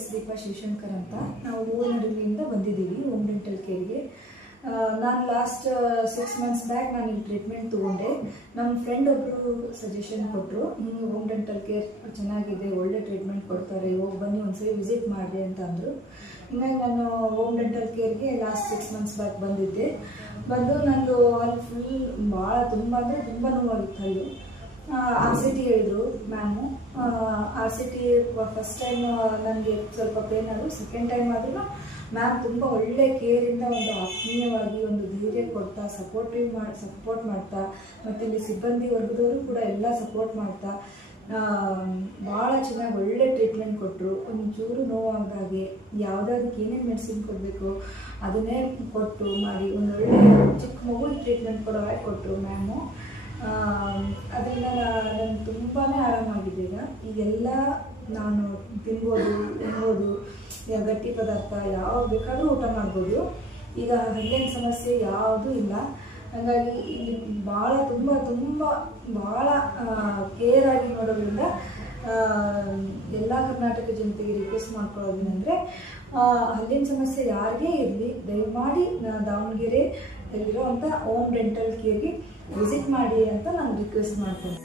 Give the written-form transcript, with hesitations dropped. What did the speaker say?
S Deepa Shivashankar ಅಂತ. ನಾವು ಹೂವಿನಡಗಲಿಯಿಂದ ಬಂದಿದ್ದೀವಿ ಹೋಮ್ ಡೆಂಟಲ್ ಕೇರ್ಗೆ. ನಾನು ಲಾಸ್ಟ್ 6 months ಬ್ಯಾಕ್ ನಾನು ಇಲ್ಲಿ ಟ್ರೀಟ್ಮೆಂಟ್ ತೊಗೊಂಡೆ. ನಮ್ಮ ಫ್ರೆಂಡ್ ಒಬ್ಬರು ಸಜೆಷನ್ ಕೊಟ್ಟರು, ಹೋಮ್ ಡೆಂಟಲ್ ಕೇರ್ ಚೆನ್ನಾಗಿದೆ, ಒಳ್ಳೆ ಟ್ರೀಟ್ಮೆಂಟ್ ಕೊಡ್ತಾರೆ, ಹೋಗಿ ಬನ್ನಿ ಒಂದ್ಸರಿ ವಿಸಿಟ್ ಮಾಡಿ ಅಂತ ಅಂದರು. ಹಿಂಗಾಗಿ ನಾನು ಹೋಮ್ ಡೆಂಟಲ್ ಕೇರ್ಗೆ ಲಾಸ್ಟ್ 6 months ಬ್ಯಾಕ್ ಬಂದಿದ್ದೆ. ಬಂದು ನಂದು ಅಲ್ಲಿ ಫುಲ್ ಭಾಳ ತುಂಬ ಅಂದರೆ ತುಂಬ ನೋವಾಗಿತ್ತು. ಅಲ್ಲಿ RCT ಹೇಳಿದರು ಮ್ಯಾಮು. RCT ಫಸ್ಟ್ ಟೈಮ್ ನನಗೆ ಸ್ವಲ್ಪ ಪೇನ್ ಆದರೂ, ಸೆಕೆಂಡ್ ಟೈಮ್ ಆದರೂ ಮ್ಯಾಮ್ ತುಂಬ ಒಳ್ಳೆ ಕೇರಿಂದ ಒಂದು ಆತ್ಮೀಯವಾಗಿ ಒಂದು ಧೈರ್ಯ ಕೊಡ್ತಾ ಸಪೋರ್ಟ್ ಮಾಡ್ತಾ, ಮತ್ತು ಇಲ್ಲಿ ಸಿಬ್ಬಂದಿ ವರ್ಗದವರು ಕೂಡ ಎಲ್ಲ ಸಪೋರ್ಟ್ ಮಾಡ್ತಾ ಭಾಳ ಚೆನ್ನಾಗಿ ಒಳ್ಳೆ ಟ್ರೀಟ್ಮೆಂಟ್ ಕೊಟ್ಟರು. ಒಂಚೂರು ನೋವಾದಾಗೆ ಯಾವುದಕ್ಕೆ ಏನೇನು ಮೆಡಿಸಿನ್ ಕೊಡಬೇಕು ಅದನ್ನೇ ಕೊಟ್ಟು ಮಾಡಿ ಒಂದೊಳ್ಳೆ ಚಿಕ್ಕ ಮಗು ಟ್ರೀಟ್ಮೆಂಟ್ ಕೊಟ್ಟರು ಮ್ಯಾಮು. ಅದರಿಂದ ನಾನು ತುಂಬಾ ಆರಾಮಾಗಿದೆ. ಈಗೆಲ್ಲ ನಾನು ತಿನ್ಬೋದು, ಗಟ್ಟಿ ಪದಾರ್ಥ ಯಾವಾಗ ಬೇಕಾದರೂ ಊಟ ಮಾಡ್ಬೋದು. ಈಗ ಹಲ್ಲಿನ ಸಮಸ್ಯೆ ಯಾವುದೂ ಇಲ್ಲ. ಹಾಗಾಗಿ ಇಲ್ಲಿ ಭಾಳ ಕೇರ್ ಆಗಿ ನೋಡೋದ್ರಿಂದ ಎಲ್ಲ ಕರ್ನಾಟಕ ಜನತೆಗೆ ರಿಕ್ವೆಸ್ಟ್ ಮಾಡ್ಕೊಳ್ಳೋದೇನೆಂದರೆ, ಹಲ್ಲಿನ ಸಮಸ್ಯೆ ಯಾರಿಗೇ ಇರಲಿ ದಯಮಾಡಿ ದಾವಣಗೆರೆ ಅಲ್ಲಿರೋವಂಥ ಹೋಮ್ ಡೆಂಟಲ್ ಕೇರ್ಗೆ ವಿಸಿಟ್ ಮಾಡಿ ಅಂತ ನಾನು ರಿಕ್ವೆಸ್ಟ್ ಮಾಡ್ತೇನೆ.